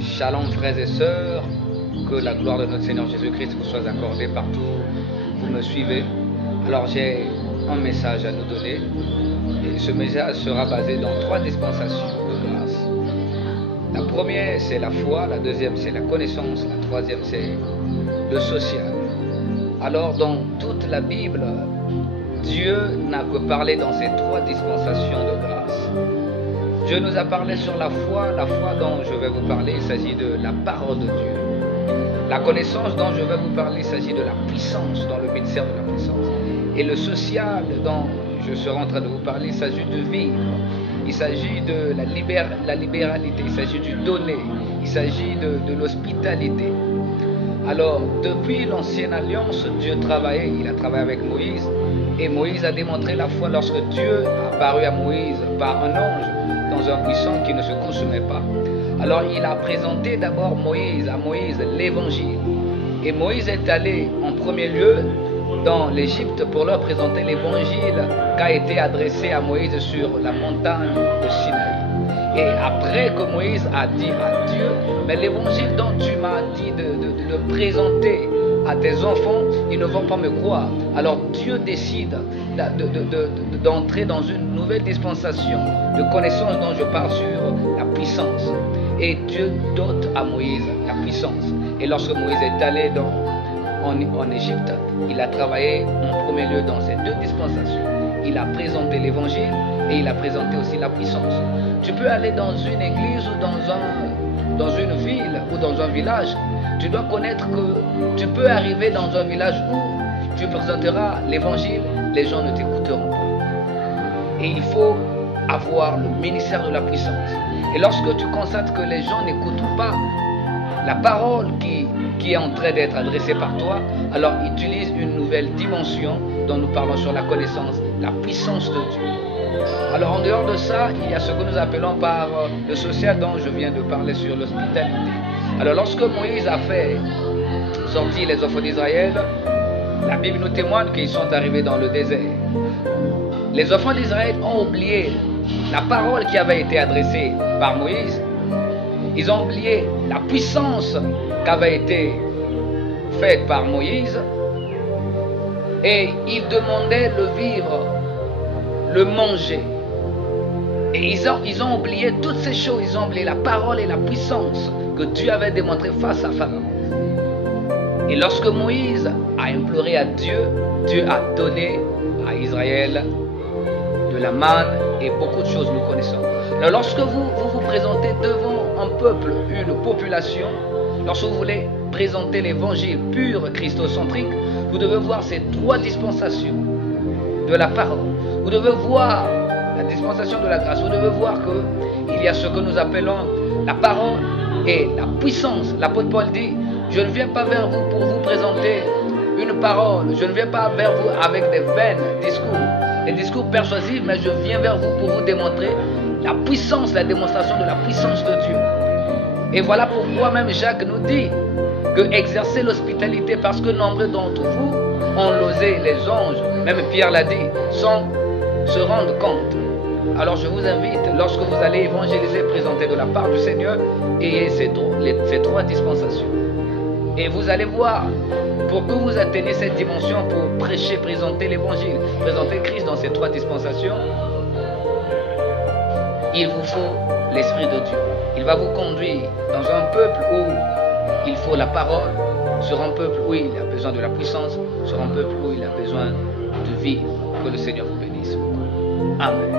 Shalom frères et sœurs, que la gloire de notre Seigneur Jésus-Christ vous soit accordée partout où vous me suivez. Alors j'ai un message à nous donner et ce message sera basé dans 3 dispensations de grâce. La première c'est la foi, la deuxième c'est la connaissance, la troisième c'est le social. Alors dans toute la Bible, Dieu n'a que parlé dans ces 3 dispensations de grâce. Dieu nous a parlé sur la foi dont je vais vous parler, il s'agit de la parole de Dieu. La connaissance dont je vais vous parler, il s'agit de la puissance, dans le ministère de la puissance. Et le social dont je serai en train de vous parler, il s'agit de vivre. Il s'agit de la libéralité, il s'agit du donner, il s'agit de l'hospitalité. Alors, depuis l'ancienne alliance, Dieu travaillait, il a travaillé avec Moïse, et Moïse a démontré la foi lorsque Dieu a apparu à Moïse par un ange dans un buisson qui ne se consumait pas. Alors, il a présenté d'abord à Moïse l'évangile. Et Moïse est allé en premier lieu dans l'Égypte pour leur présenter l'évangile qui a été adressé à Moïse sur la montagne de Sinaï. Et après que Moïse a dit à Dieu, mais l'évangile dont tu m'as dit de présenter à tes enfants, ils ne vont pas me croire. Alors Dieu décide d'entrer dans une nouvelle dispensation de connaissance dont je parle sur la puissance. Et Dieu dote à Moïse la puissance. Et lorsque Moïse est allé en Égypte, il a travaillé en premier lieu dans ces 2 dispensations. Il a présenté l'évangile et il a présenté aussi la puissance. Tu peux aller dans une église ou dans une ville ou dans un village. Tu dois connaître que tu peux arriver dans un village où tu présenteras l'évangile, les gens ne t'écouteront pas. Et il faut avoir le ministère de la puissance. Et lorsque tu constates que les gens n'écoutent pas la parole qui est en train d'être adressée par toi, alors utilise une nouvelle dimension dont nous parlons sur la connaissance, la puissance de Dieu. Alors en dehors de ça, il y a ce que nous appelons par le social dont je viens de parler sur l'hospitalité. Alors lorsque Moïse a fait sortir les enfants d'Israël, la Bible nous témoigne qu'ils sont arrivés dans le désert. Les enfants d'Israël ont oublié la parole qui avait été adressée par Moïse. Ils ont oublié la puissance qui avait été faite par Moïse. Et ils demandaient le vivre, le manger. Et ils ont oublié toutes ces choses. Ils ont oublié la parole et la puissance que Dieu avait démontré face à Pharaon. Et lorsque Moïse a imploré à Dieu, Dieu a donné à Israël de la manne et beaucoup de choses nous connaissons. Alors lorsque vous présentez devant un peuple, une population, lorsque vous voulez présenter l'évangile pur christocentrique, vous devez voir ces 3 dispensations de la parole. Vous devez voir la dispensation de la grâce. Vous devez voir qu'il y a ce que nous appelons la parole et la puissance. L'apôtre Paul dit, je ne viens pas vers vous pour vous présenter une parole. Je ne viens pas vers vous avec des vains discours, des discours persuasifs, mais je viens vers vous pour vous démontrer la puissance, la démonstration de la puissance de Dieu. Et voilà pourquoi même Jacques nous dit que exercer l'hospitalité, parce que nombreux d'entre vous ont losé les anges, même Pierre l'a dit, sans se rendre compte. Alors je vous invite, lorsque vous allez évangéliser, présenter de la part du Seigneur, ayez ces 3 dispensations. Et vous allez voir, pour que vous atteigniez cette dimension, pour prêcher, présenter l'évangile, présenter Christ dans ces 3 dispensations, il vous faut l'Esprit de Dieu. Il va vous conduire dans un peuple où il faut la parole, sur un peuple où il a besoin de la puissance, sur un peuple où il a besoin de vivre. Que le Seigneur vous bénisse. Amen.